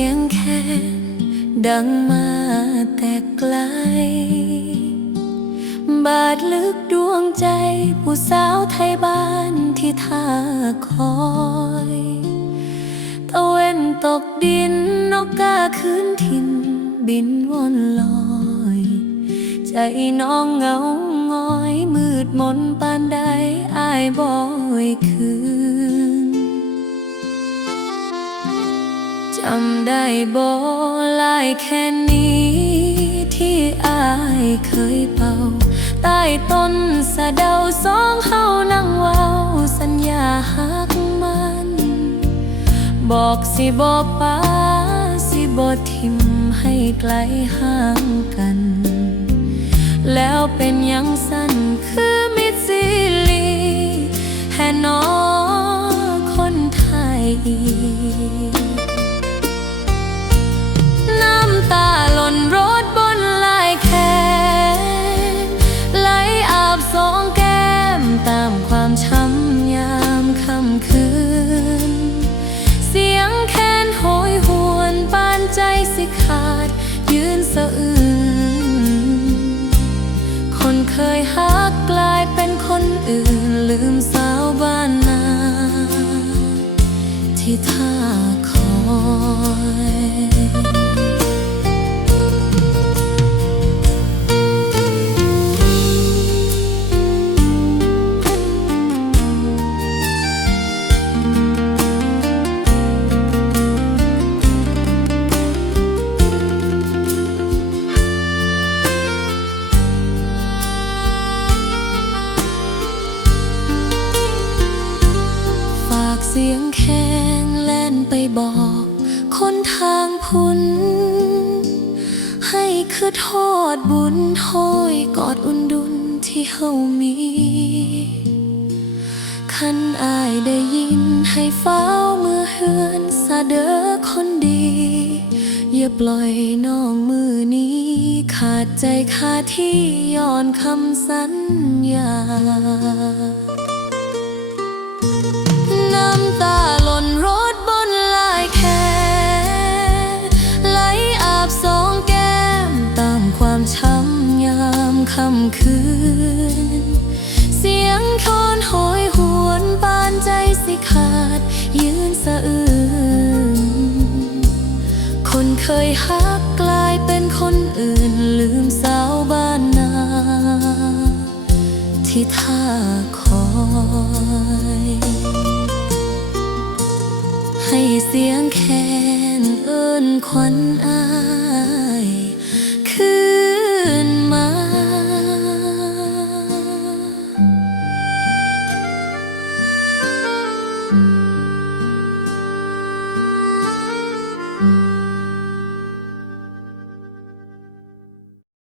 สียงแค้นดังมาแต่ไกลบาดลึกดวงใจผู้สาวไทยบ้านที่ท่าคอยตะเวนตกดินนกกาคืนถิ่นบินวนลอยใจน้องเหงาง้อยมืดมนปานใดอ้ายบ่อยคืนจำได้บ่ลายแค่นี้ที่อ้ายเคยเป่าใต้ต้นสะเดาสองเฮานั่งเว้าสัญญาฮักมันบอกสิบ่ป้าสิบ่ทิมให้ไกลห่างกันแล้วเป็นยังสั่นคือมิตรสิลีแห่น้อคนไทยน้ำตาหล่นรถบนลายแขนไหลอาบสองแก้มตามความช้ำยามค่ำคืนเสียงแค้นโหยหวนปานใจสิขาดยืนสะอื้นคนเคยฮักกลายเป็นคนอื่นลืมสาวบ้านนาที่ท่าคอยเสียงแค้นแล่นไปบอกคนทางพุนให้คือทอดบุญห้อยกอดอุ่นดุลที่เฮามีคันอายได้ยินให้เฝ้ามือเฮือนซะเด้อคนดีอย่าปล่อยน้องมือนี้ขาดใจคาที่ย้อนคำสัญญาน้ำตาหล่นรถบนลายแขนไหลอาบสองแก้มตามความช้ำยามค่ำคืนเสียงคอนโหยหวนปานใจสิขาดยืนสะอื้นคนเคยฮักกลายเป็นคนอื่นลืมสาวบ้านนาที่ท่าคอยให้เสียงแค้นเอิ้นขวัญอาย